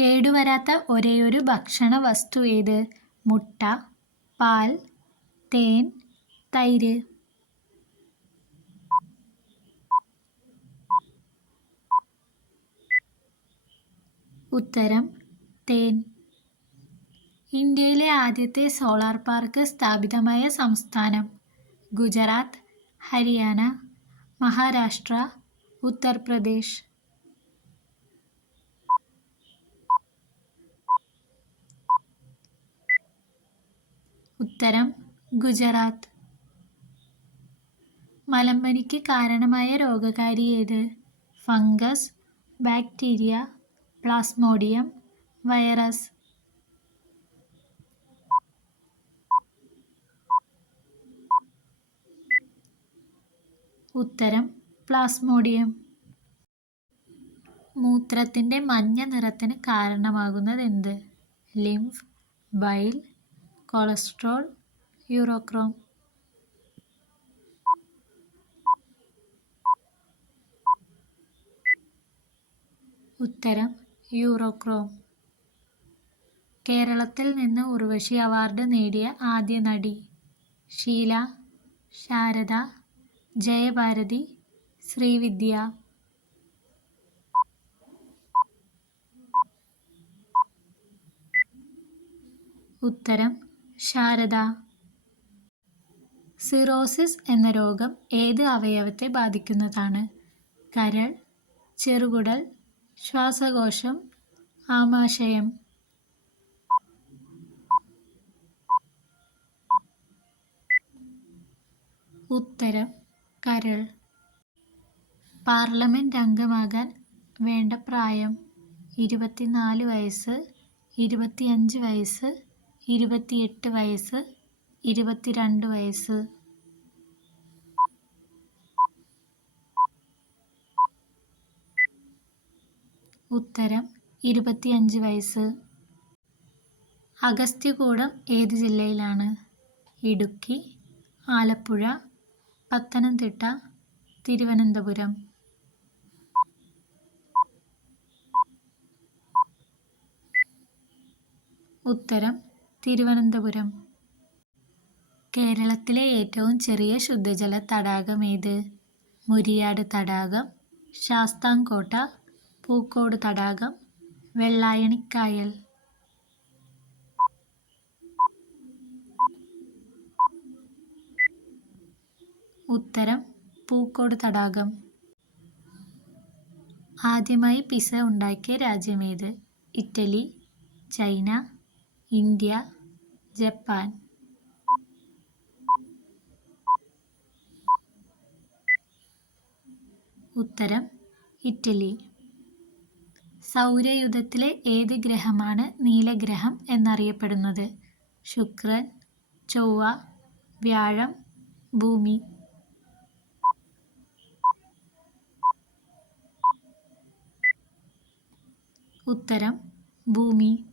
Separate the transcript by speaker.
Speaker 1: കേടുവരാത്ത ഒരേയൊരു ഭക്ഷണ വസ്തു ഏത്? മുട്ട പാൽ തേൻ തൈര്. ഉത്തരം തേൻ. ഇന്ത്യയിലെ ആദ്യത്തെ സോളാർ പാർക്ക് സ്ഥാപിതമായ സംസ്ഥാനം ഗുജറാത്ത് ഹരിയാന മഹാരാഷ്ട്ര ഉത്തർപ്രദേശ്. ഉത്തരം ഗുജറാത്ത്. മലമ്പനിക്ക് കാരണമായ രോഗകാരി ഏത്? Fungus bacteria plasmodium virus. ഉത്തരം പ്ലാസ്മോഡിയം. മൂത്രത്തിന്റെ മഞ്ഞ നിറത്തിന് കാരണമാകുന്നത് എന്ത് ലിംഫ് ബൈൽ കൊളസ്ട്രോൾ യൂറോക്രോം. ഉത്തരം യൂറോക്രോം. കേരളത്തിൽ നിന്ന് ഉർവശി അവാർഡ് നേടിയ ആദ്യ നടി ഷീല ശാരദ ജയഭാരതി ശ്രീവിദ്യ. ഉത്തരം ശാരദ. സിറോസിസ് എന്ന രോഗം ഏത് അവയവത്തെ ബാധിക്കുന്നതാണ്? കരൾ ചെറുകുടൽ ശ്വാസകോശം ആമാശയം. ഉത്തരം കരൾ. പാർലമെന്റ് അംഗമാകാൻ വേണ്ട പ്രായം ഇരുപത്തിനാല് വയസ്സ് ഇരുപത്തിയഞ്ച് വയസ്സ് ഇരുപത്തിയെട്ട് വയസ്സ് ഇരുപത്തിരണ്ട് വയസ്സ്. ഉത്തരം ഇരുപത്തിയഞ്ച് വയസ്സ്. അഗസ്ത്യകൂടം ഏത് ജില്ലയിലാണ്? ഇടുക്കി ആലപ്പുഴ പത്തനംതിട്ട തിരുവനന്തപുരം. ഉത്തരം തിരുവനന്തപുരം. കേരളത്തിലെ ഏറ്റവും ചെറിയ ശുദ്ധജല തടാകം ഏത്? മുരിയാട് തടാകം ശാസ്താംകോട്ട പൂക്കോട് തടാകം വെള്ളായണിക്കായൽ. ഉത്തരം പൂക്കോട് തടാകം. ആദ്യമായി പിസ ഉണ്ടാക്കിയ രാജ്യമേത് ഇറ്റലി ചൈന ഇന്ത്യ ജപ്പാൻ. ഉത്തരം ഇറ്റലി. സൗരയുധത്തിലെ ഏത് ഗ്രഹമാണ് നീലഗ്രഹം എന്നറിയപ്പെടുന്നത്? ശുക്രൻ ചൊവ്വ വ്യാഴം ഭൂമി. ഉത്തരം ഭൂമി.